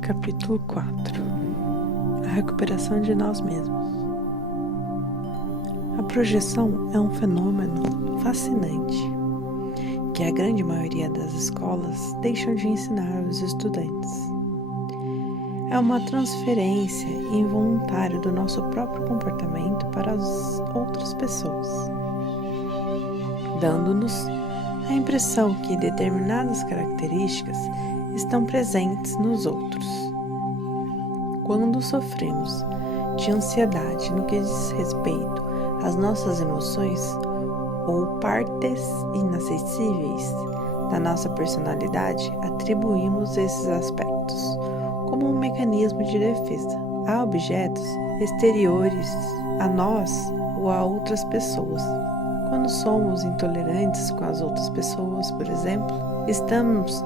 Capítulo 4. A recuperação de nós mesmos. A projeção é um fenômeno fascinante que a grande maioria das escolas deixam de ensinar aos estudantes. É uma transferência involuntária do nosso próprio comportamento para as outras pessoas, dando-nos a impressão que determinadas características estão presentes nos outros. Quando sofremos de ansiedade no que diz respeito às nossas emoções ou partes inacessíveis da nossa personalidade, atribuímos esses aspectos como um mecanismo de defesa a objetos exteriores a nós ou a outras pessoas. Quando somos intolerantes com as outras pessoas, por exemplo, estamos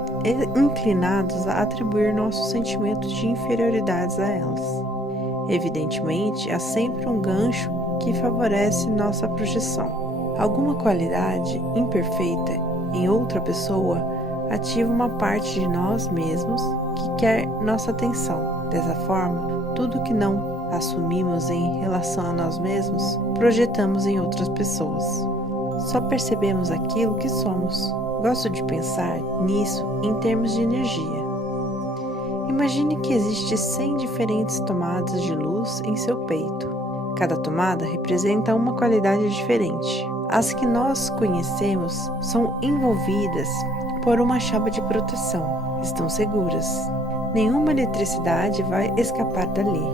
inclinados a atribuir nossos sentimentos de inferioridades a elas. Evidentemente, há sempre um gancho que favorece nossa projeção. Alguma qualidade imperfeita em outra pessoa ativa uma parte de nós mesmos que quer nossa atenção. Dessa forma, tudo que não assumimos em relação a nós mesmos, projetamos em outras pessoas. Só percebemos aquilo que somos. Gosto de pensar nisso em termos de energia. Imagine que existe 100 diferentes tomadas de luz em seu peito. Cada tomada representa uma qualidade diferente. As que nós conhecemos são envolvidas por uma chapa de proteção. Estão seguras. Nenhuma eletricidade vai escapar dali.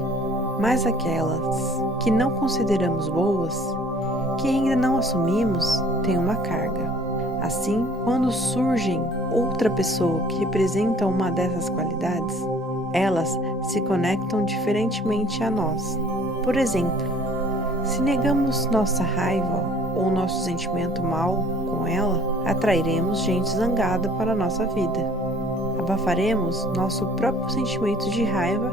Mas aquelas que não consideramos boas, que ainda não assumimos, têm uma carga. Assim, quando surgem outra pessoa que representa uma dessas qualidades, elas se conectam diferentemente a nós. Por exemplo, se negamos nossa raiva ou nosso sentimento mal com ela, atrairemos gente zangada para a nossa vida. Abafaremos nosso próprio sentimento de raiva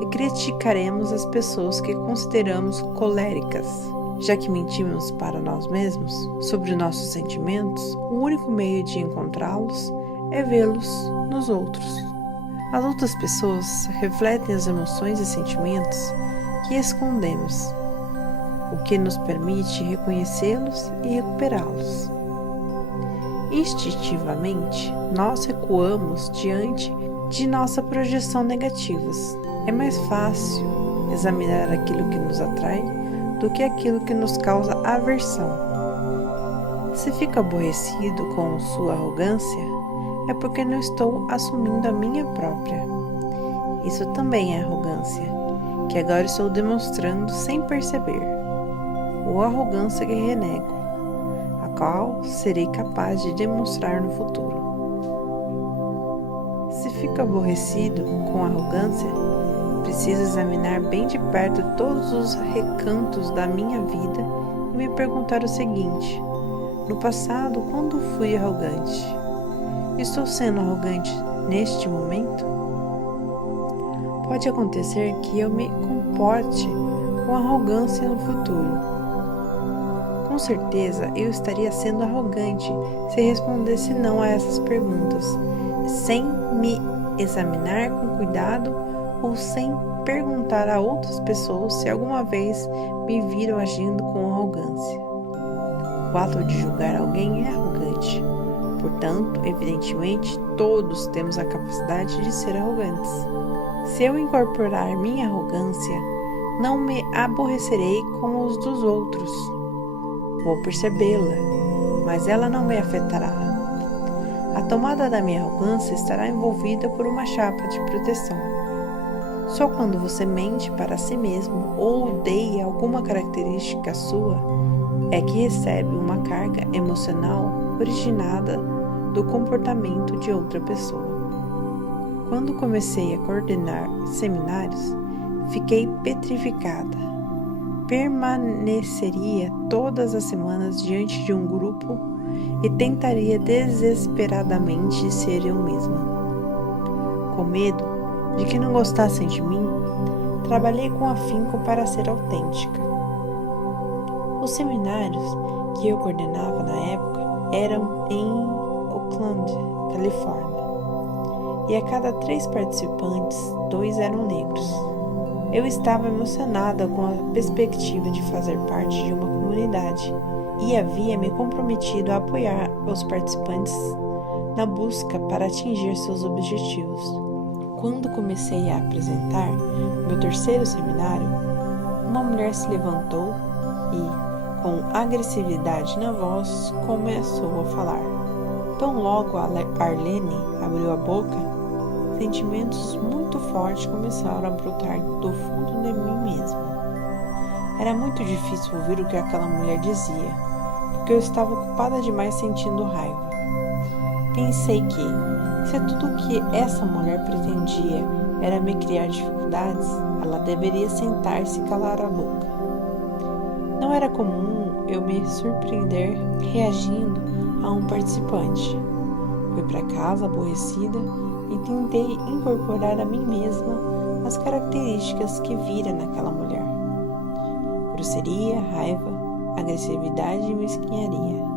e criticaremos as pessoas que consideramos coléricas. Já que mentimos para nós mesmos sobre nossos sentimentos, o único meio de encontrá-los é vê-los nos outros. As outras pessoas refletem as emoções e sentimentos que escondemos, o que nos permite reconhecê-los e recuperá-los. Instintivamente, nós recuamos diante de nossa projeção negativas. É mais fácil examinar aquilo que nos atrai do que aquilo que nos causa aversão. Se fico aborrecido com sua arrogância, é porque não estou assumindo a minha própria. Isso também é arrogância, que agora estou demonstrando sem perceber. Ou arrogância que renego, a qual serei capaz de demonstrar no futuro. Se fico aborrecido com arrogância, preciso examinar bem de perto todos os recantos da minha vida e me perguntar o seguinte: no passado, quando fui arrogante? Estou sendo arrogante neste momento? Pode acontecer que eu me comporte com arrogância no futuro. Com certeza, eu estaria sendo arrogante se respondesse não a essas perguntas, sem me examinar com cuidado ou sem perguntar a outras pessoas se alguma vez me viram agindo com arrogância. O ato de julgar alguém é arrogante. Portanto, evidentemente, todos temos a capacidade de ser arrogantes. Se eu incorporar minha arrogância, não me aborrecerei com os dos outros. Vou percebê-la, mas ela não me afetará. A tomada da minha arrogância estará envolvida por uma chapa de proteção. Só quando você mente para si mesmo ou odeia alguma característica sua, é que recebe uma carga emocional originada do comportamento de outra pessoa. Quando comecei a coordenar seminários, fiquei petrificada. Permaneceria todas as semanas diante de um grupo e tentaria desesperadamente ser eu mesma. Com medo de que não gostassem de mim, trabalhei com afinco para ser autêntica. Os seminários que eu coordenava na época eram em Oakland, Califórnia. e a cada 3 participantes, 2 eram negros. Eu estava emocionada com a perspectiva de fazer parte de uma comunidade e havia me comprometido a apoiar os participantes na busca para atingir seus objetivos. Quando comecei a apresentar meu terceiro seminário, uma mulher se levantou e, com agressividade na voz, começou a falar. Tão logo Arlene abriu a boca, sentimentos muito fortes começaram a brotar do fundo de mim mesma. Era muito difícil ouvir o que aquela mulher dizia, porque eu estava ocupada demais sentindo raiva. Pensei que, se tudo o que essa mulher pretendia era me criar dificuldades, ela deveria sentar-se e calar a boca. Não era comum eu me surpreender reagindo a um participante. Fui para casa aborrecida e tentei incorporar a mim mesma as características que vira naquela mulher: grosseria, raiva, agressividade e mesquinharia.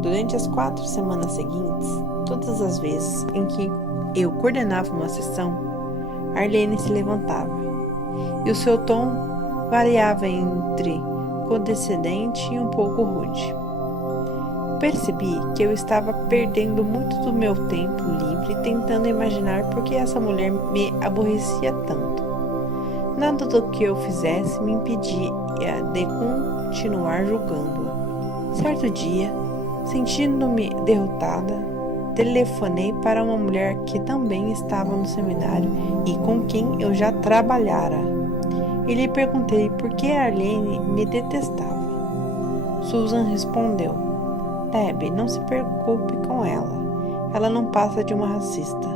Durante as 4 semanas seguintes, todas as vezes em que eu coordenava uma sessão, Arlene se levantava, e o seu tom variava entre condescendente e um pouco rude. Percebi que eu estava perdendo muito do meu tempo livre tentando imaginar por que essa mulher me aborrecia tanto. Nada do que eu fizesse me impedia de continuar julgando-a. Certo dia, sentindo-me derrotada, telefonei para uma mulher que também estava no seminário e com quem eu já trabalhara. E lhe perguntei por que Arlene me detestava. Susan respondeu: Deb, não se preocupe com ela. Ela não passa de uma racista.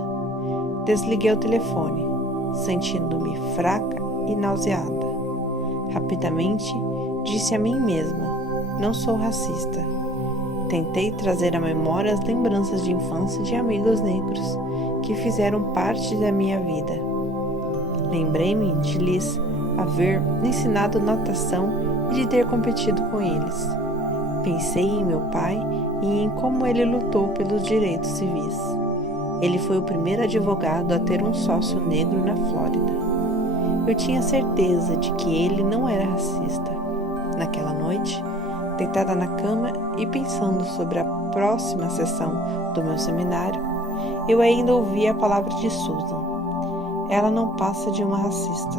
Desliguei o telefone, sentindo-me fraca e nauseada. Rapidamente, disse a mim mesma: não sou racista. Tentei trazer à memória as lembranças de infância de amigos negros que fizeram parte da minha vida. Lembrei-me de lhes haver ensinado natação e de ter competido com eles. Pensei em meu pai e em como ele lutou pelos direitos civis. Ele foi o primeiro advogado a ter um sócio negro na Flórida. Eu tinha certeza de que ele não era racista. Naquela noite, deitada na cama e pensando sobre a próxima sessão do meu seminário, eu ainda ouvia a palavra de Susan: ela não passa de uma racista.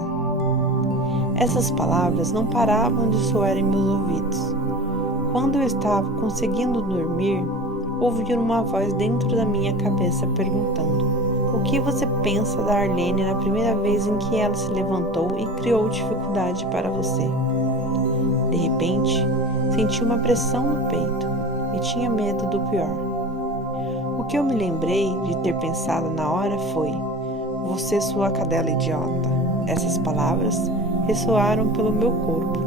Essas palavras não paravam de soar em meus ouvidos. Quando eu estava conseguindo dormir, ouvi uma voz dentro da minha cabeça perguntando: o que você pensa da Arlene na primeira vez em que ela se levantou e criou dificuldade para você? De repente, senti uma pressão no peito e tinha medo do pior. O que eu me lembrei de ter pensado na hora foi: você, sua cadela idiota. Essas palavras ressoaram pelo meu corpo.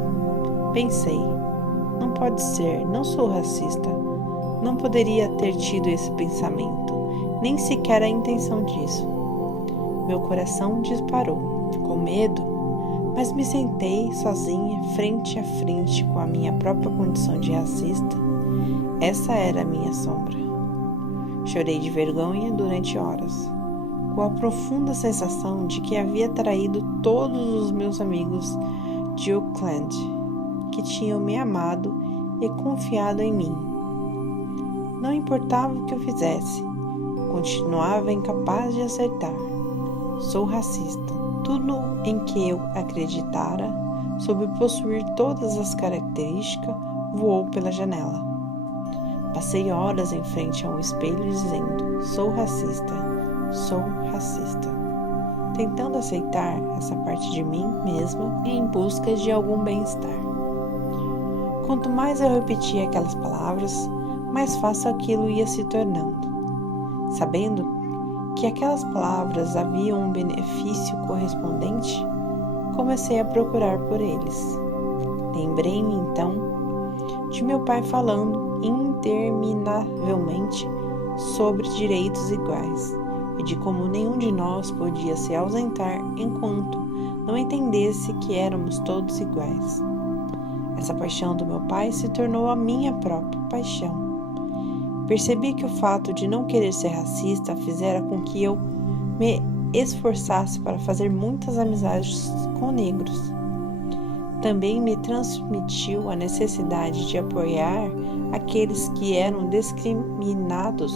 Pensei: não pode ser, não sou racista. Não poderia ter tido esse pensamento, nem sequer a intenção disso. Meu coração disparou, com medo, mas me sentei sozinha, frente a frente com a minha própria condição de racista. Essa era a minha sombra. Chorei de vergonha durante horas, com a profunda sensação de que havia traído todos os meus amigos de Oakland, que tinham me amado e confiado em mim. Não importava o que eu fizesse, continuava incapaz de acertar. Sou racista. Tudo em que eu acreditara, sobre possuir todas as características, voou pela janela. Passei horas em frente a um espelho dizendo: sou racista, tentando aceitar essa parte de mim mesma e em busca de algum bem-estar. Quanto mais eu repetia aquelas palavras, mais fácil aquilo ia se tornando. Sabendo que aquelas palavras haviam um benefício correspondente, comecei a procurar por eles. Lembrei-me então de meu pai falando interminavelmente sobre direitos iguais e de como nenhum de nós podia se ausentar enquanto não entendesse que éramos todos iguais. Essa paixão do meu pai se tornou a minha própria paixão. Percebi que o fato de não querer ser racista fizera com que eu me esforçasse para fazer muitas amizades com negros. Também me transmitiu a necessidade de apoiar aqueles que eram discriminados.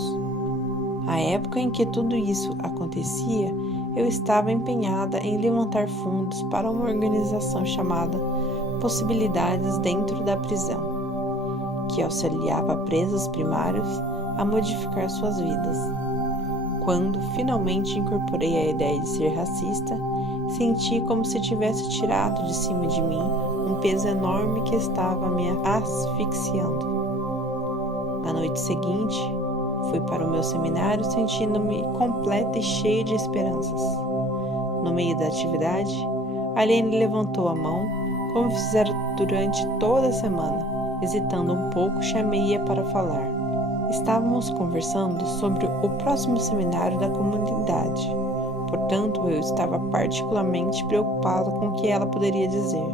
À época em que tudo isso acontecia, eu estava empenhada em levantar fundos para uma organização chamada Possibilidades dentro da prisão, que auxiliava presos primários a modificar suas vidas. Quando finalmente incorporei a ideia de ser racista, senti como se tivesse tirado de cima de mim um peso enorme que estava me asfixiando. Na noite seguinte, fui para o meu seminário sentindo-me completa e cheia de esperanças. No meio da atividade, Arlene levantou a mão, como fizera durante toda a semana. Hesitando um pouco, chamei-a para falar. Estávamos conversando sobre o próximo seminário da comunidade. Portanto, eu estava particularmente preocupado com o que ela poderia dizer.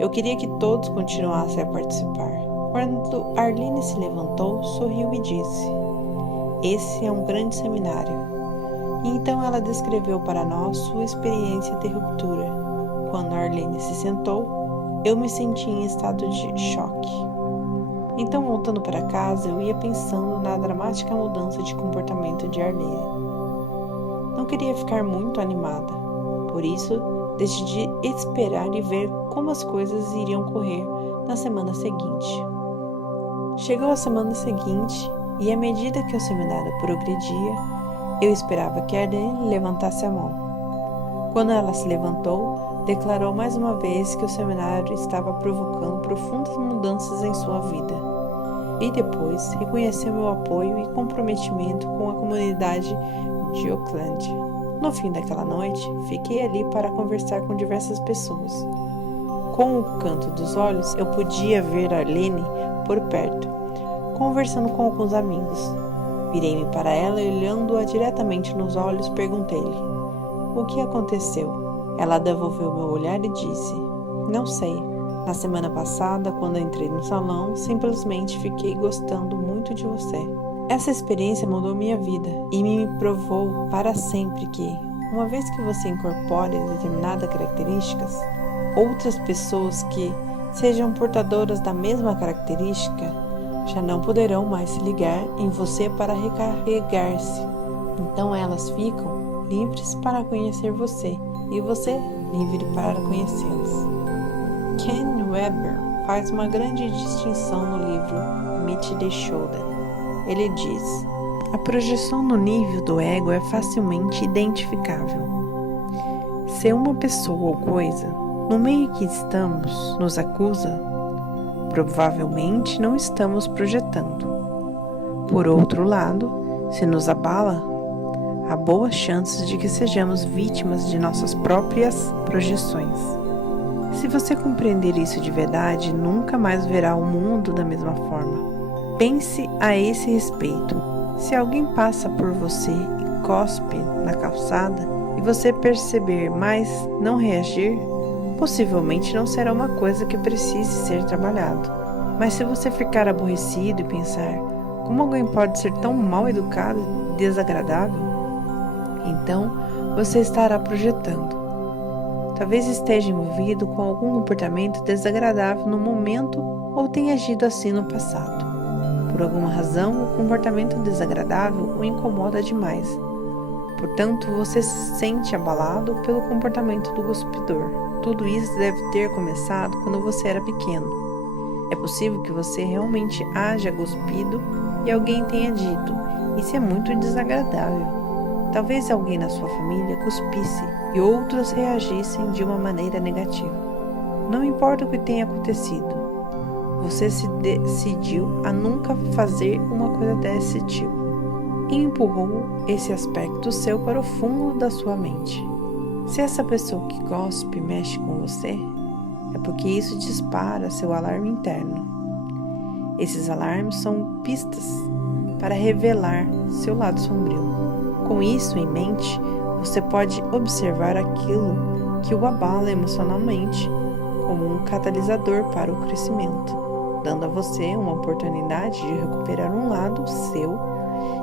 Eu queria que todos continuassem a participar. Quando Arlene se levantou, sorriu e disse: "Esse é um grande seminário." E então ela descreveu para nós sua experiência de ruptura. Quando Arlene se sentou, eu me senti em estado de choque. Então, voltando para casa, eu ia pensando na dramática mudança de comportamento de Arlene. Não queria ficar muito animada, por isso decidi esperar e ver como as coisas iriam correr na semana seguinte. Chegou a semana seguinte e, à medida que o seminário progredia, eu esperava que Arlene levantasse a mão. Quando ela se levantou, declarou mais uma vez que o seminário estava provocando profundas mudanças em sua vida. E depois reconheceu meu apoio e comprometimento com a comunidade de Oakland. No fim daquela noite, fiquei ali para conversar com diversas pessoas. Com o canto dos olhos, eu podia ver Arlene por perto, conversando com alguns amigos. Virei-me para ela e, olhando-a diretamente nos olhos, perguntei-lhe: "O que aconteceu?" Ela devolveu meu olhar e disse: "Não sei. Na semana passada, quando entrei no salão, simplesmente fiquei gostando muito de você." Essa experiência mudou minha vida e me provou para sempre que, uma vez que você incorpore determinadas características, outras pessoas que sejam portadoras da mesma característica já não poderão mais se ligar em você para recarregar-se. Então elas ficam livres para conhecer você e você livre para conhecê-las. Ken Weber faz uma grande distinção no livro Meet the Shoulder. Ele diz: a projeção no nível do ego é facilmente identificável. Se uma pessoa ou coisa, no meio que estamos, nos acusa, provavelmente não estamos projetando. Por outro lado, se nos abala, há boas chances de que sejamos vítimas de nossas próprias projeções. Se você compreender isso de verdade, nunca mais verá o mundo da mesma forma. Pense a esse respeito. Se alguém passa por você e cospe na calçada, e você perceber, mas não reagir, possivelmente não será uma coisa que precise ser trabalhado. Mas se você ficar aborrecido e pensar: como alguém pode ser tão mal educado e desagradável? Então, você estará projetando. Talvez esteja envolvido com algum comportamento desagradável no momento ou tenha agido assim no passado. Por alguma razão, o comportamento desagradável o incomoda demais. Portanto, você se sente abalado pelo comportamento do cuspidor. Tudo isso deve ter começado quando você era pequeno. É possível que você realmente haja cuspido e alguém tenha dito: "Isso é muito desagradável." Talvez alguém na sua família cuspisse e outros reagissem de uma maneira negativa. Não importa o que tenha acontecido, você se decidiu a nunca fazer uma coisa desse tipo e empurrou esse aspecto seu para o fundo da sua mente. Se essa pessoa que cospe mexe com você, é porque isso dispara seu alarme interno. Esses alarmes são pistas para revelar seu lado sombrio. Com isso em mente, você pode observar aquilo que o abala emocionalmente como um catalisador para o crescimento. dando a você uma oportunidade de recuperar um lado seu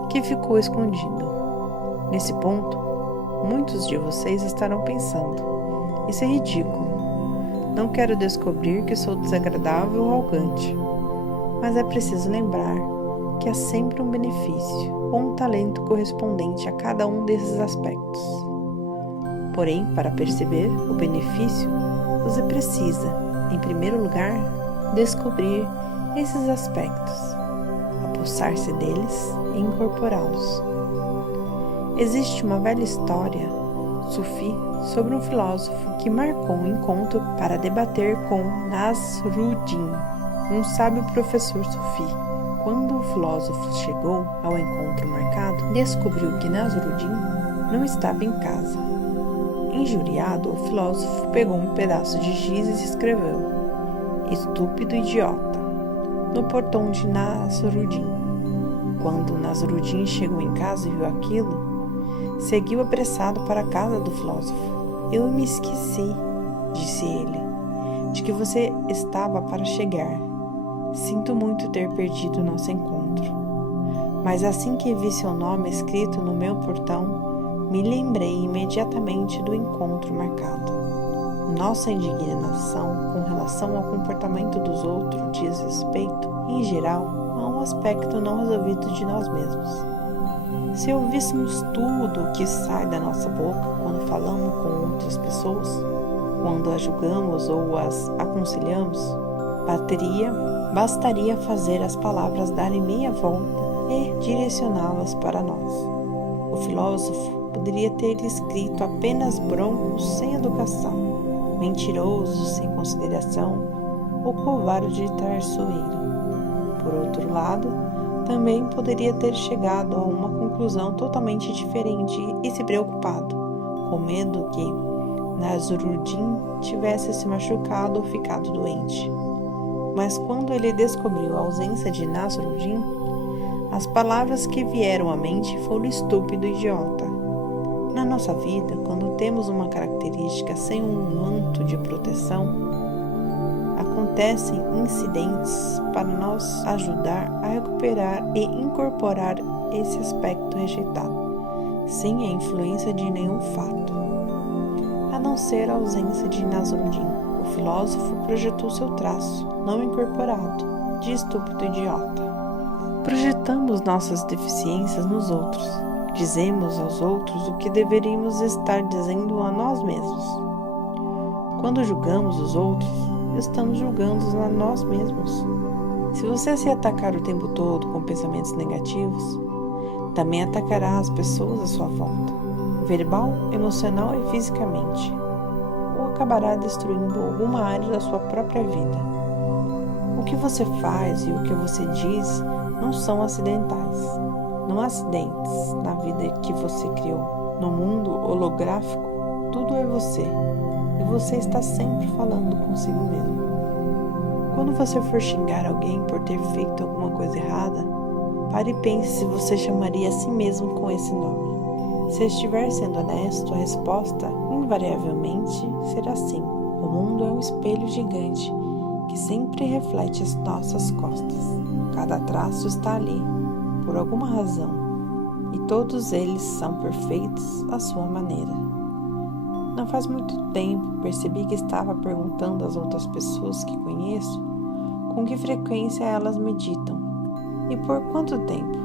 que ficou escondido. Nesse ponto, muitos de vocês estarão pensando: isso é ridículo. Não quero descobrir que sou desagradável ou arrogante. Mas é preciso lembrar que há sempre um benefício ou um talento correspondente a cada um desses aspectos. Porém, para perceber o benefício, você precisa, em primeiro lugar, descobrir esses aspectos, apossar-se deles e incorporá-los. Existe uma velha história sufi sobre um filósofo que marcou um encontro para debater com Nasruddin, um sábio professor sufi. Quando o filósofo chegou ao encontro marcado, descobriu que Nasruddin não estava em casa. Injuriado, o filósofo pegou um pedaço de giz e escreveu: "Estúpido idiota", no portão de Nasruddin. Quando Nasruddin chegou em casa e viu aquilo, seguiu apressado para a casa do filósofo. "Eu me esqueci", disse ele, "de que você estava para chegar. Sinto muito ter perdido nosso encontro. Mas assim que vi seu nome escrito no meu portão, me lembrei imediatamente do encontro marcado. Nossa indignação com relação ao comportamento dos outros diz respeito, em geral, a um aspecto não resolvido de nós mesmos. Se ouvíssemos tudo o que sai da nossa boca quando falamos com outras pessoas, quando as julgamos ou as aconselhamos, bastaria fazer as palavras darem meia volta e direcioná-las para nós. O filósofo poderia ter escrito apenas bronco sem educação, mentiroso sem consideração ou covarde traiçoeiro. Por outro lado, também poderia ter chegado a uma conclusão totalmente diferente e se preocupado, com medo que Nasruddin tivesse se machucado ou ficado doente. Mas quando ele descobriu a ausência de Nasruddin, as palavras que vieram à mente foram estúpido e idiota. Na nossa vida, quando temos uma característica sem um manto de proteção, acontecem incidentes para nos ajudar a recuperar e incorporar esse aspecto rejeitado, sem a influência de nenhum fato, a não ser a ausência de Nasruddin. O filósofo projetou seu traço, não incorporado, de estúpido idiota. Projetamos nossas deficiências nos outros. Dizemos aos outros o que deveríamos estar dizendo a nós mesmos. Quando julgamos os outros, estamos julgando a nós mesmos. Se você se atacar o tempo todo com pensamentos negativos, também atacará as pessoas à sua volta, verbal, emocional e fisicamente, ou acabará destruindo alguma área da sua própria vida. O que você faz e o que você diz não são acidentais. Não há acidentes na vida que você criou. No mundo holográfico, tudo é você, e você está sempre falando consigo mesmo. Quando você for xingar alguém por ter feito alguma coisa errada, pare e pense se você chamaria a si mesmo com esse nome. Se estiver sendo honesto, a resposta, invariavelmente, será sim. O mundo é um espelho gigante que sempre reflete as nossas costas. Cada traço está ali, por alguma razão, e todos eles são perfeitos à sua maneira. Não faz muito tempo percebi que estava perguntando às outras pessoas que conheço com que frequência elas meditam e por quanto tempo.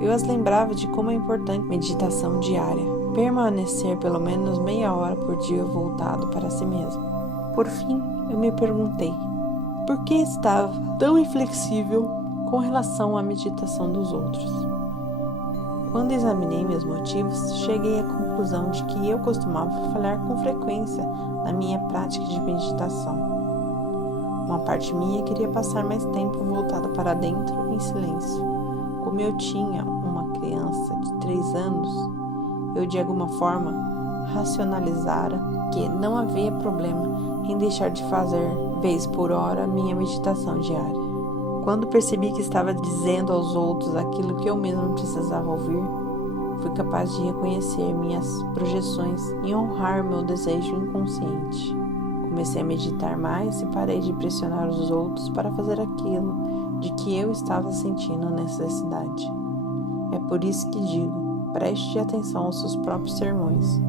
Eu as lembrava de como é importante meditação diária, permanecer pelo menos meia hora por dia voltado para si mesmo. Por fim, eu me perguntei por que estava tão inflexível com relação à meditação dos outros. Quando examinei meus motivos, cheguei à conclusão de que eu costumava falhar com frequência na minha prática de meditação. Uma parte minha queria passar mais tempo voltada para dentro em silêncio. Como eu tinha uma criança de 3 anos, eu de alguma forma racionalizara que não havia problema em deixar de fazer, vez por hora, minha meditação diária. Quando percebi que estava dizendo aos outros aquilo que eu mesmo precisava ouvir, fui capaz de reconhecer minhas projeções e honrar meu desejo inconsciente. Comecei a meditar mais e parei de pressionar os outros para fazer aquilo de que eu estava sentindo necessidade. É por isso que digo, preste atenção aos seus próprios sermões.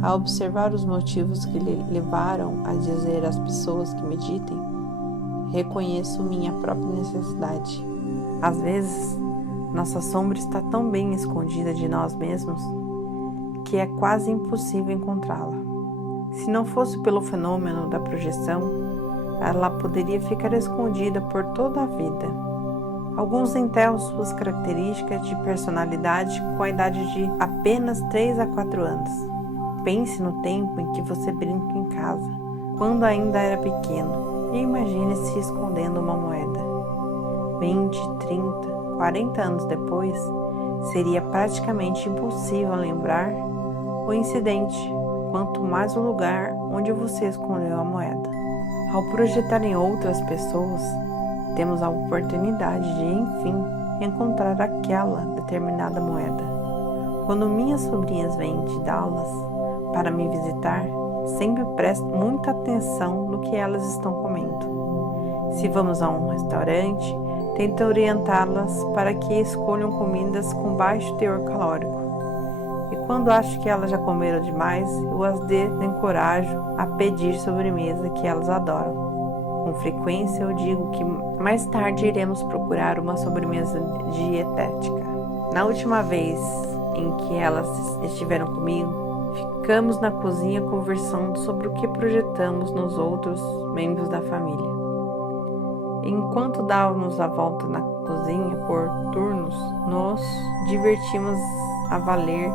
Ao observar os motivos que lhe levaram a dizer às pessoas que meditem, reconheço minha própria necessidade. Às vezes, nossa sombra está tão bem escondida de nós mesmos que é quase impossível encontrá-la. Se não fosse pelo fenômeno da projeção, ela poderia ficar escondida por toda a vida. Alguns enterram suas características de personalidade com a idade de apenas 3 a 4 anos. Pense no tempo em que você brinca em casa, quando ainda era pequeno, e imagine-se escondendo uma moeda. 20, 30, 40 anos depois, seria praticamente impossível lembrar o incidente, quanto mais o lugar onde você escondeu a moeda. Ao projetar em outras pessoas, temos a oportunidade de, enfim, encontrar aquela determinada moeda. Quando minhas sobrinhas vêm de Dallas para me visitar, sempre presto muita atenção no que elas estão comendo. Se vamos a um restaurante, tento orientá-las para que escolham comidas com baixo teor calórico. E quando acho que elas já comeram demais, eu as desencorajo a pedir sobremesa que elas adoram. Com frequência eu digo que mais tarde iremos procurar uma sobremesa dietética. Na última vez em que elas estiveram comigo, ficamos na cozinha conversando sobre o que projetamos nos outros membros da família. Enquanto dávamos a volta na cozinha por turnos, nos divertimos a valer,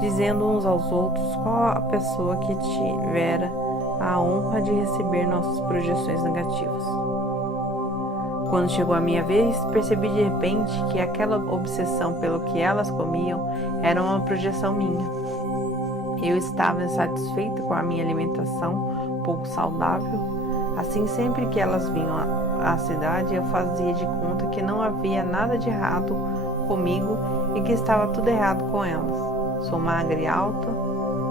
dizendo uns aos outros qual a pessoa que tivera a honra de receber nossas projeções negativas. Quando chegou a minha vez, percebi de repente que aquela obsessão pelo que elas comiam era uma projeção minha. Eu estava insatisfeita com a minha alimentação pouco saudável. Assim, sempre que elas vinham à cidade, eu fazia de conta que não havia nada de errado comigo e que estava tudo errado com elas. Sou magra e alta,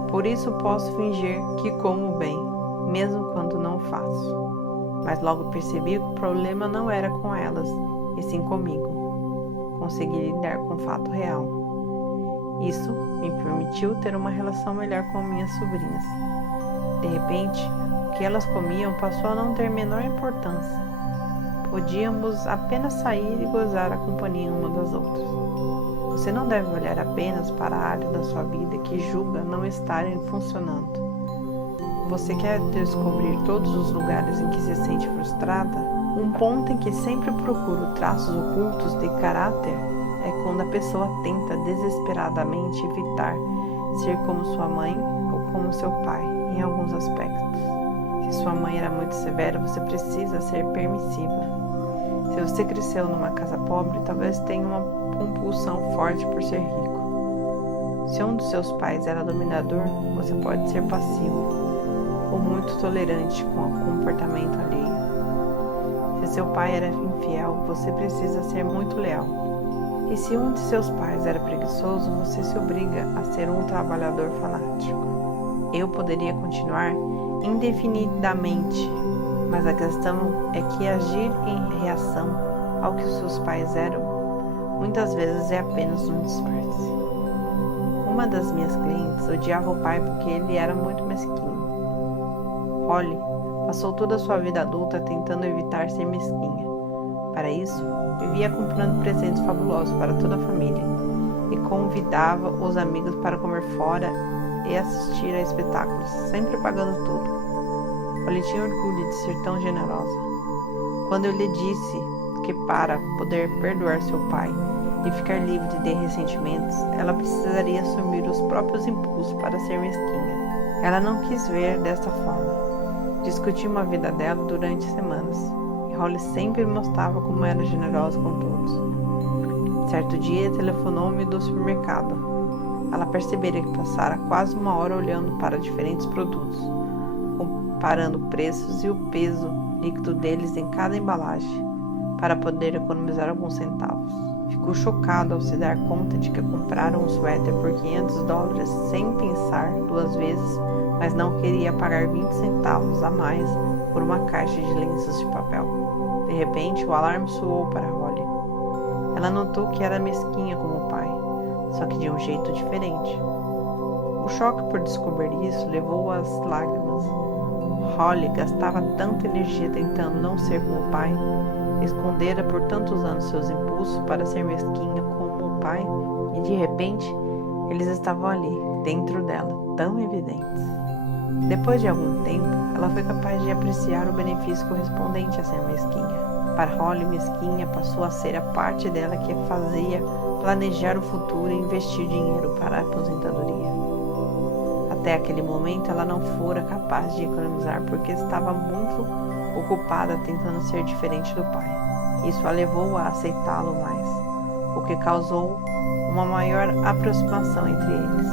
por isso posso fingir que como bem, mesmo quando não faço. Mas logo percebi que o problema não era com elas, e sim comigo. Consegui lidar com o fato real. Isso me permitiu ter uma relação melhor com minhas sobrinhas. De repente, o que elas comiam passou a não ter menor importância. Podíamos apenas sair e gozar a companhia uma das outras. Você não deve olhar apenas para a área da sua vida que julga não estarem funcionando. Você quer descobrir todos os lugares em que se sente frustrada? Um ponto em que sempre procuro traços ocultos de caráter é quando a pessoa tenta desesperadamente evitar ser como sua mãe ou como seu pai em alguns aspectos. Se sua mãe era muito severa, você precisa ser permissiva. Se você cresceu numa casa pobre, talvez tenha uma compulsão forte por ser rico. Se um dos seus pais era dominador, você pode ser passivo ou muito tolerante com o comportamento alheio. Se seu pai era infiel, você precisa ser muito leal. E se um de seus pais era preguiçoso, você se obriga a ser um trabalhador fanático. Eu poderia continuar indefinidamente, mas a questão é que agir em reação ao que os seus pais eram, muitas vezes é apenas um disfarce. Uma das minhas clientes odiava o pai porque ele era muito mesquinho. Holly passou toda a sua vida adulta tentando evitar ser mesquinha. Para isso, vivia comprando presentes fabulosos para toda a família e convidava os amigos para comer fora e assistir a espetáculos, sempre pagando tudo. Holly tinha orgulho de ser tão generosa. Quando eu lhe disse que para poder perdoar seu pai e ficar livre de ressentimentos, ela precisaria assumir os próprios impulsos para ser mesquinha. Ela não quis ver desta forma. Discutimos a vida dela durante semanas, e Holly sempre mostrava como era generosa com todos. Certo dia, telefonou-me do supermercado. Ela perceberia que passara quase 1 hora olhando para diferentes produtos, comparando preços e o peso líquido deles em cada embalagem, para poder economizar alguns centavos. ficou chocado ao se dar conta de que compraram um suéter por $500 sem pensar 2 vezes, mas não queria pagar 20 centavos a mais por uma caixa de lenços de papel. De repente, o alarme soou para Holly. Ela notou que era mesquinha como o pai, só que de um jeito diferente. O choque por descobrir isso levou-a às lágrimas. Holly gastava tanta energia tentando não ser como o pai, escondera por tantos anos seus impulsos para ser mesquinha como o pai, e de repente eles estavam ali, dentro dela, tão evidentes. Depois de algum tempo, ela foi capaz de apreciar o benefício correspondente a ser mesquinha. Para Holly, mesquinha passou a ser a parte dela que a fazia planejar o futuro e investir dinheiro para a aposentadoria. Até aquele momento, ela não fora capaz de economizar porque estava muito ocupada tentando ser diferente do pai. Isso a levou a aceitá-lo mais, o que causou uma maior aproximação entre eles.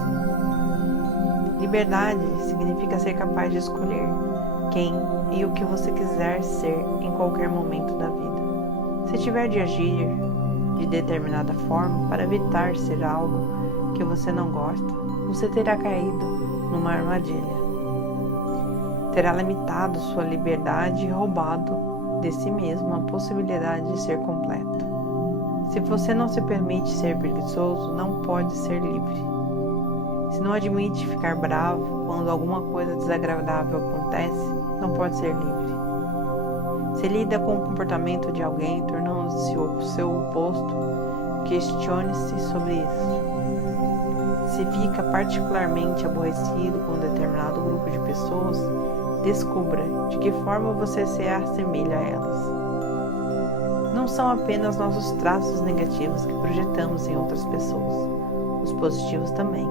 Liberdade significa ser capaz de escolher quem e o que você quiser ser em qualquer momento da vida. Se tiver de agir de determinada forma para evitar ser algo que você não gosta, você terá caído numa armadilha. Terá limitado sua liberdade e roubado de si mesmo a possibilidade de ser completo. Se você não se permite ser preguiçoso, não pode ser livre. Se não admite ficar bravo quando alguma coisa desagradável acontece, não pode ser livre. Se lida com o comportamento de alguém tornando-se o seu oposto, questione-se sobre isso. Se fica particularmente aborrecido com um determinado grupo de pessoas, descubra de que forma você se assemelha a elas. Não são apenas nossos traços negativos que projetamos em outras pessoas, os positivos também.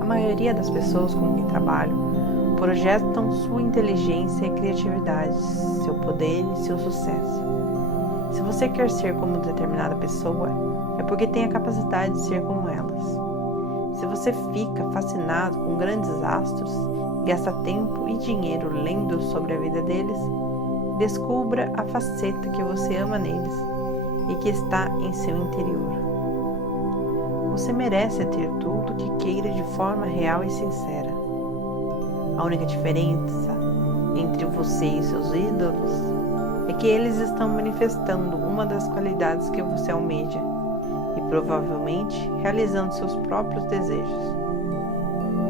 A maioria das pessoas com quem trabalho projetam sua inteligência e criatividade, seu poder e seu sucesso. Se você quer ser como determinada pessoa, é porque tem a capacidade de ser como elas. Se você fica fascinado com grandes astros, gasta tempo e dinheiro lendo sobre a vida deles, descubra a faceta que você ama neles e que está em seu interior. Você merece ter tudo que queira de forma real e sincera. A única diferença entre você e seus ídolos é que eles estão manifestando uma das qualidades que você almeja e provavelmente realizando seus próprios desejos.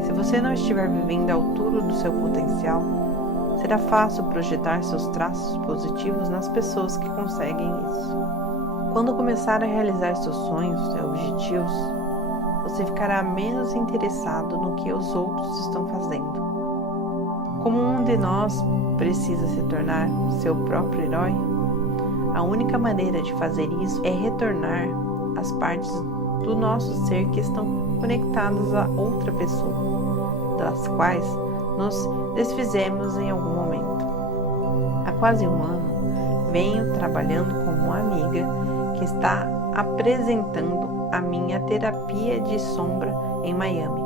Se você não estiver vivendo à altura do seu potencial, será fácil projetar seus traços positivos nas pessoas que conseguem isso. Quando começar a realizar seus sonhos e objetivos, você ficará menos interessado no que os outros estão fazendo. Como um de nós precisa se tornar seu próprio herói, a única maneira de fazer isso é retornar as partes do nosso ser que estão conectadas a outra pessoa, das quais nos desfizemos em algum momento. Há quase um ano, venho trabalhando com uma amiga que está apresentando a minha terapia de sombra em Miami.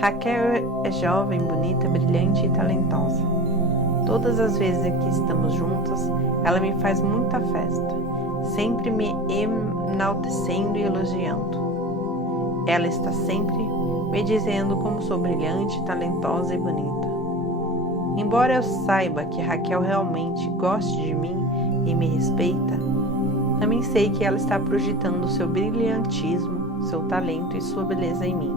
Raquel é jovem, bonita, brilhante e talentosa. Todas as vezes que estamos juntas, ela me faz muita festa, sempre me enaltecendo e elogiando. Ela está sempre me dizendo como sou brilhante, talentosa e bonita. Embora eu saiba que Raquel realmente goste de mim e me respeita, também sei que ela está projetando seu brilhantismo, seu talento e sua beleza em mim.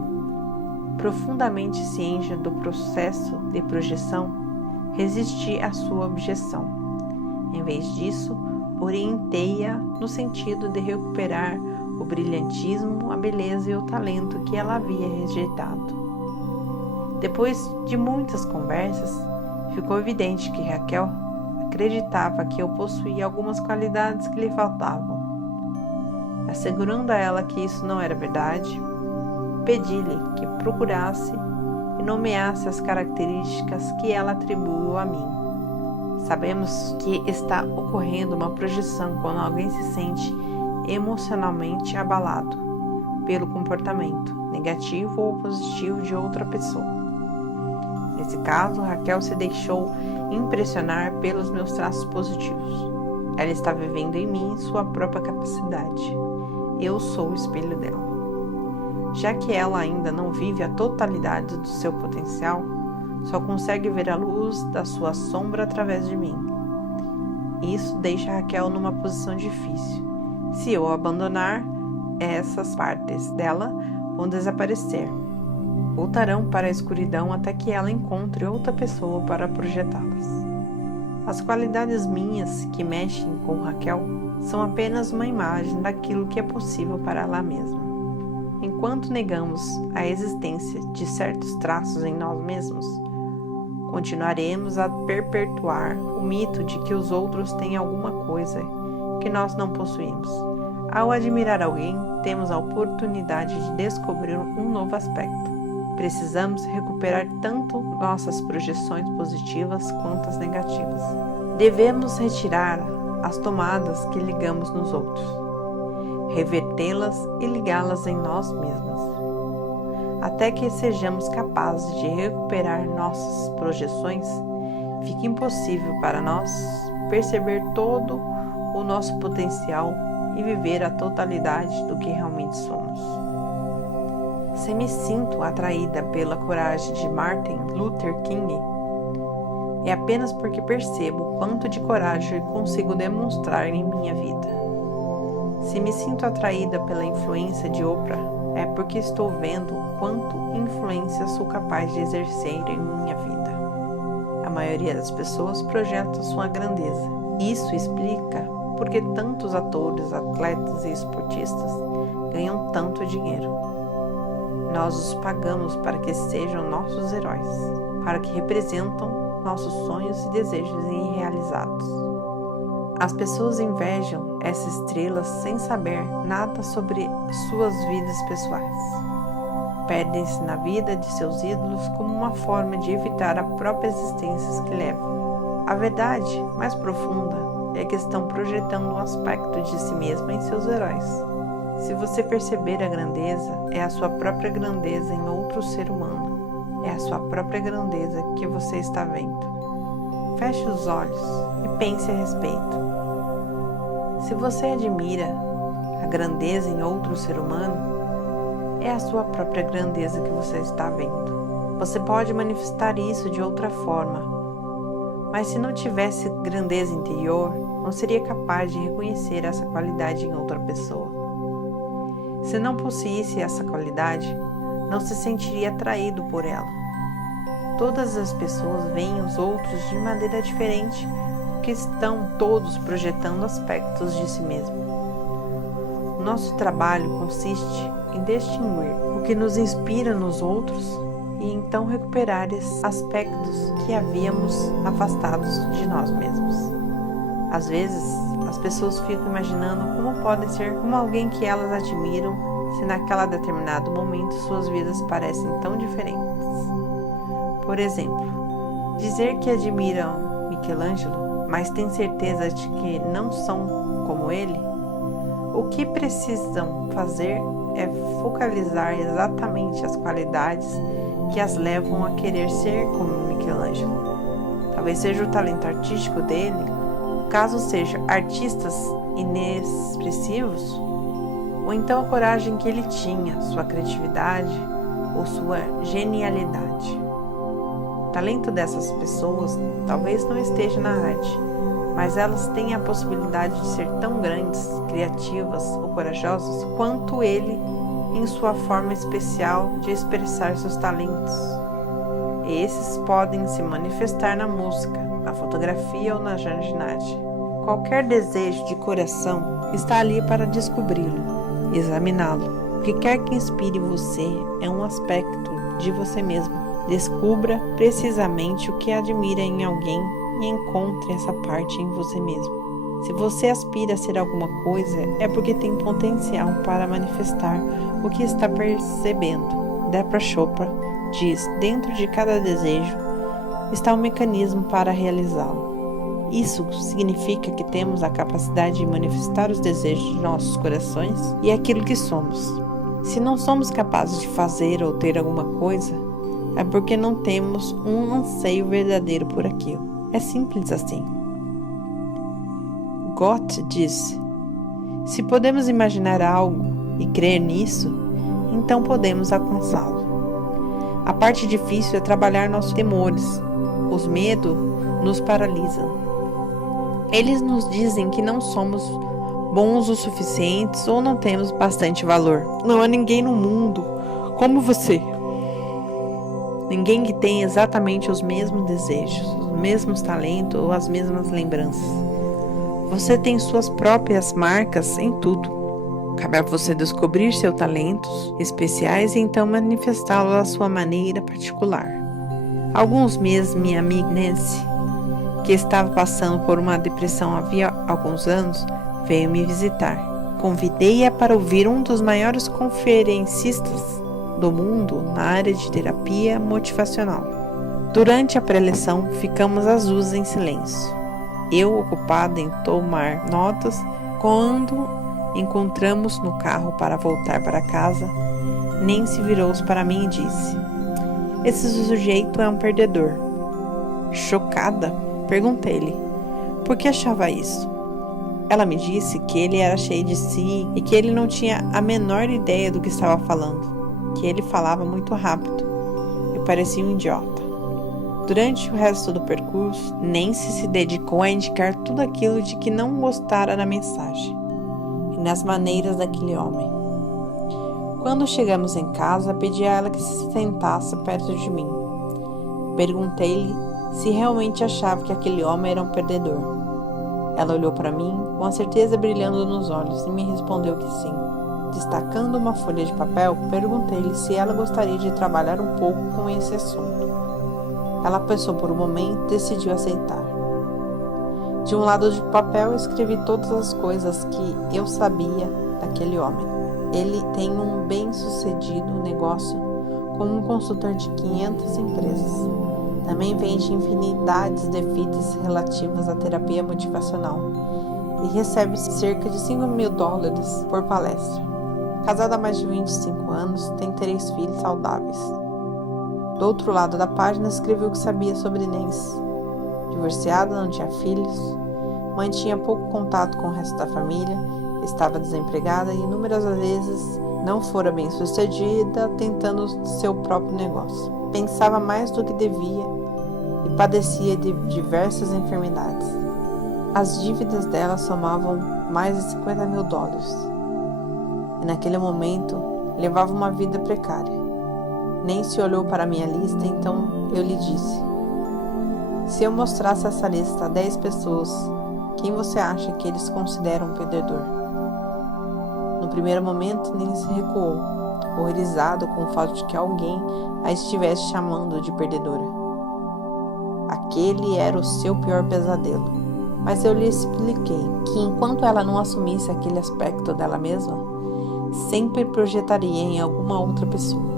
Profundamente ciente do processo de projeção, resisti à sua objeção. Em vez disso, orientei-a no sentido de recuperar o brilhantismo, a beleza e o talento que ela havia rejeitado. Depois de muitas conversas, ficou evidente que Raquel acreditava que eu possuía algumas qualidades que lhe faltavam. Assegurando a ela que isso não era verdade, pedi-lhe que procurasse e nomeasse as características que ela atribuiu a mim. Sabemos que está ocorrendo uma projeção quando alguém se sente emocionalmente abalado pelo comportamento negativo ou positivo de outra pessoa. Nesse caso, Raquel se deixou impressionar pelos meus traços positivos. Ela está vivendo em mim sua própria capacidade. Eu sou o espelho dela. Já que ela ainda não vive a totalidade do seu potencial, só consegue ver a luz da sua sombra através de mim. Isso deixa Raquel numa posição difícil. Se eu abandonar, essas partes dela vão desaparecer. Voltarão para a escuridão até que ela encontre outra pessoa para projetá-las. As qualidades minhas que mexem com Raquel são apenas uma imagem daquilo que é possível para ela mesma. Enquanto negamos a existência de certos traços em nós mesmos, continuaremos a perpetuar o mito de que os outros têm alguma coisa que nós não possuímos. Ao admirar alguém, temos a oportunidade de descobrir um novo aspecto. Precisamos recuperar tanto nossas projeções positivas quanto as negativas. Devemos retirar as tomadas que ligamos nos outros, revertê-las e ligá-las em nós mesmos. Até que sejamos capazes de recuperar nossas projeções, fica impossível para nós perceber todo o nosso potencial e viver a totalidade do que realmente somos. Se me sinto atraída pela coragem de Martin Luther King, é apenas porque percebo o quanto de coragem consigo demonstrar em minha vida. Se me sinto atraída pela influência de Oprah, é porque estou vendo quanto influência sou capaz de exercer em minha vida. A maioria das pessoas projeta sua grandeza. Isso explica porque tantos atores, atletas e esportistas ganham tanto dinheiro. Nós os pagamos para que sejam nossos heróis, para que representam nossos sonhos e desejos irrealizados. As pessoas invejam essas estrelas sem saber nada sobre suas vidas pessoais. Perdem-se na vida de seus ídolos como uma forma de evitar a própria existência que levam. A verdade mais profunda é que estão projetando um aspecto de si mesma em seus heróis. Se você perceber a grandeza, é a sua própria grandeza em outro ser humano. É a sua própria grandeza que você está vendo. Feche os olhos e pense a respeito. Se você admira a grandeza em outro ser humano, é a sua própria grandeza que você está vendo. Você pode manifestar isso de outra forma, mas se não tivesse grandeza interior, não seria capaz de reconhecer essa qualidade em outra pessoa. Se não possuísse essa qualidade, não se sentiria atraído por ela. Todas as pessoas veem os outros de maneira diferente, porque estão todos projetando aspectos de si mesmo. O nosso trabalho consiste em distinguir o que nos inspira nos outros e então recuperar esses aspectos que havíamos afastados de nós mesmos. Às vezes, as pessoas ficam imaginando como podem ser como alguém que elas admiram se naquele determinado momento suas vidas parecem tão diferentes. Por exemplo, dizer que admiram Michelangelo, mas tem certeza de que não são como ele, o que precisam fazer é focalizar exatamente as qualidades que as levam a querer ser como Michelangelo. Talvez seja o talento artístico dele, caso seja artistas inexpressivos, ou então a coragem que ele tinha, sua criatividade ou sua genialidade. O talento dessas pessoas talvez não esteja na arte, mas elas têm a possibilidade de ser tão grandes, criativas ou corajosas quanto ele em sua forma especial de expressar seus talentos. Esses podem se manifestar na música, na fotografia ou na jardinagem. Qualquer desejo de coração está ali para descobri-lo, examiná-lo. O que quer que inspire você é um aspecto de você mesmo. Descubra precisamente o que admira em alguém e encontre essa parte em você mesmo. Se você aspira a ser alguma coisa, é porque tem potencial para manifestar o que está percebendo. Deepak Chopra diz: dentro de cada desejo está um mecanismo para realizá-lo. Isso significa que temos a capacidade de manifestar os desejos de nossos corações e aquilo que somos. Se não somos capazes de fazer ou ter alguma coisa, é porque não temos um anseio verdadeiro por aquilo. É simples assim. Goethe disse: se podemos imaginar algo e crer nisso, então podemos alcançá-lo. A parte difícil é trabalhar nossos temores. Os medos nos paralisam. Eles nos dizem que não somos bons o suficientes ou não temos bastante valor. Não há ninguém no mundo como você. Ninguém que tenha exatamente os mesmos desejos, os mesmos talentos ou as mesmas lembranças. Você tem suas próprias marcas em tudo. Cabe a você descobrir seus talentos especiais e então manifestá-los à sua maneira particular. Há alguns meses, minha amiga Nancy, que estava passando por uma depressão havia alguns anos, veio me visitar. Convidei-a para ouvir um dos maiores conferencistas do mundo na área de terapia motivacional. Durante a preleção, ficamos as duas em silêncio. Eu, ocupada em tomar notas, quando encontramos no carro para voltar para casa, Nancy virou-se para mim e disse: esse sujeito é um perdedor. Chocada, perguntei-lhe por que achava isso. Ela me disse que ele era cheio de si e que ele não tinha a menor ideia do que estava falando, que ele falava muito rápido e parecia um idiota. Durante o resto do percurso, Nancy se dedicou a indicar tudo aquilo de que não gostara na mensagem e nas maneiras daquele homem. Quando chegamos em casa, pedi a ela que se sentasse perto de mim. Perguntei-lhe se realmente achava que aquele homem era um perdedor. Ela olhou para mim, com a certeza brilhando nos olhos, e me respondeu que sim. Destacando uma folha de papel, perguntei-lhe se ela gostaria de trabalhar um pouco com esse assunto. Ela pensou por um momento e decidiu aceitar. De um lado do papel, escrevi todas as coisas que eu sabia daquele homem. Ele tem um bem-sucedido negócio como um consultor de 500 empresas. Também vende infinidades de fitas relativas à terapia motivacional e recebe cerca de $5.000 por palestra. Casado há mais de 25 anos, tem 3 filhos saudáveis. Do outro lado da página, escrevi o que sabia sobre Nancy. Divorciada, não tinha filhos, mantinha pouco contato com o resto da família, estava desempregada e inúmeras vezes não fora bem sucedida tentando seu próprio negócio. Pensava mais do que devia e padecia de diversas enfermidades. As dívidas dela somavam mais de $50.000 e naquele momento levava uma vida precária. Nancy olhou para minha lista, então eu lhe disse: se eu mostrasse essa lista a 10 pessoas, quem você acha que eles consideram um perdedor? No primeiro momento, Nancy recuou, horrorizado com o fato de que alguém a estivesse chamando de perdedora. Aquele era o seu pior pesadelo. Mas eu lhe expliquei que enquanto ela não assumisse aquele aspecto dela mesma, sempre projetaria em alguma outra pessoa.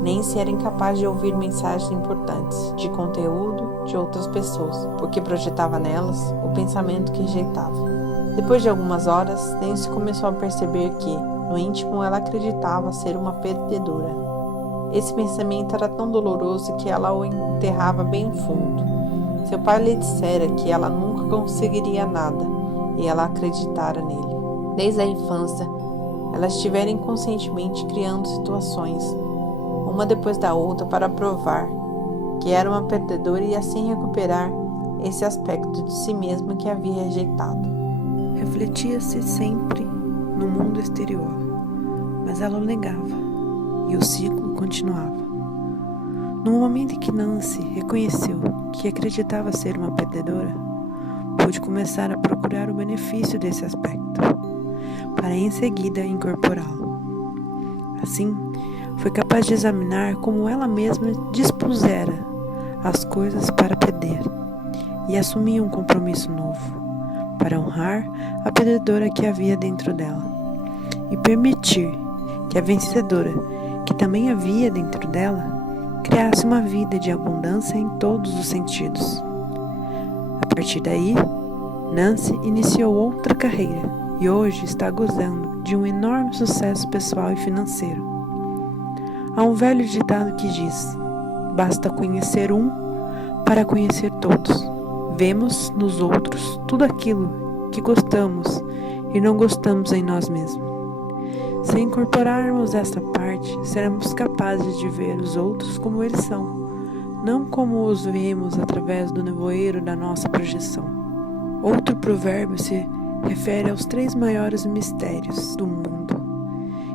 Nancy era incapaz de ouvir mensagens importantes de conteúdo de outras pessoas, porque projetava nelas o pensamento que rejeitava. Depois de algumas horas, Nancy começou a perceber que, no íntimo, ela acreditava ser uma perdedora. Esse pensamento era tão doloroso que ela o enterrava bem fundo. Seu pai lhe dissera que ela nunca conseguiria nada, e ela acreditara nele. Desde a infância, ela estivera inconscientemente criando situações, uma depois da outra, para provar que era uma perdedora e assim recuperar esse aspecto de si mesma que havia rejeitado. Refletia-se sempre no mundo exterior, mas ela o negava, e o ciclo continuava. No momento em que Nancy reconheceu que acreditava ser uma perdedora, pôde começar a procurar o benefício desse aspecto, para em seguida incorporá-lo. Assim, foi capaz de examinar como ela mesma dispusera as coisas para perder e assumir um compromisso novo, para honrar a perdedora que havia dentro dela e permitir que a vencedora, que também havia dentro dela, criasse uma vida de abundância em todos os sentidos. A partir daí, Nancy iniciou outra carreira e hoje está gozando de um enorme sucesso pessoal e financeiro. Há um velho ditado que diz: basta conhecer um para conhecer todos. Vemos nos outros tudo aquilo que gostamos e não gostamos em nós mesmos. Se incorporarmos esta parte, seremos capazes de ver os outros como eles são, não como os vemos através do nevoeiro da nossa projeção. Outro provérbio se refere aos 3 maiores mistérios do mundo,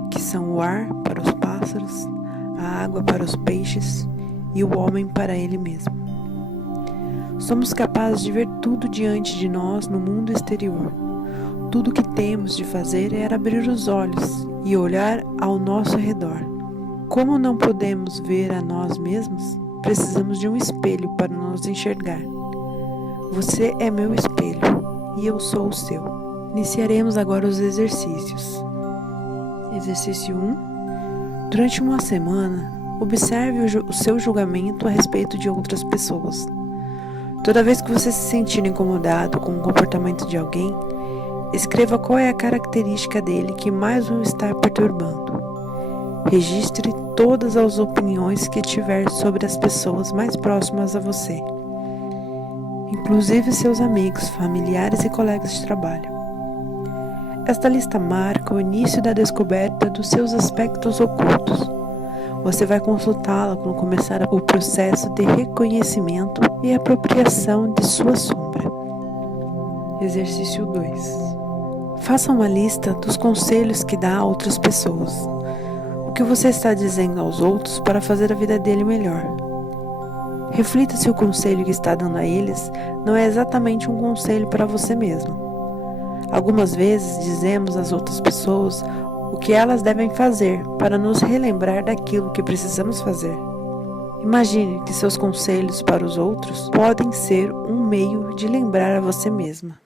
que são o ar para os pássaros, a água para os peixes e o homem para ele mesmo. Somos capazes de ver tudo diante de nós no mundo exterior. Tudo o que temos de fazer é abrir os olhos e olhar ao nosso redor. Como não podemos ver a nós mesmos, precisamos de um espelho para nos enxergar. Você é meu espelho e eu sou o seu. Iniciaremos agora os exercícios. Exercício 1. Durante uma semana, observe o seu julgamento a respeito de outras pessoas. Toda vez que você se sentir incomodado com o comportamento de alguém, escreva qual é a característica dele que mais o está perturbando. Registre todas as opiniões que tiver sobre as pessoas mais próximas a você, inclusive seus amigos, familiares e colegas de trabalho. Esta lista marca o início da descoberta dos seus aspectos ocultos. Você vai consultá-la quando começar o processo de reconhecimento e apropriação de sua sombra. Exercício 2. Faça uma lista dos conselhos que dá a outras pessoas. O que você está dizendo aos outros para fazer a vida dele melhor. Reflita se o conselho que está dando a eles não é exatamente um conselho para você mesmo. Algumas vezes dizemos às outras pessoas o que elas devem fazer para nos relembrar daquilo que precisamos fazer. Imagine que seus conselhos para os outros podem ser um meio de lembrar a você mesma.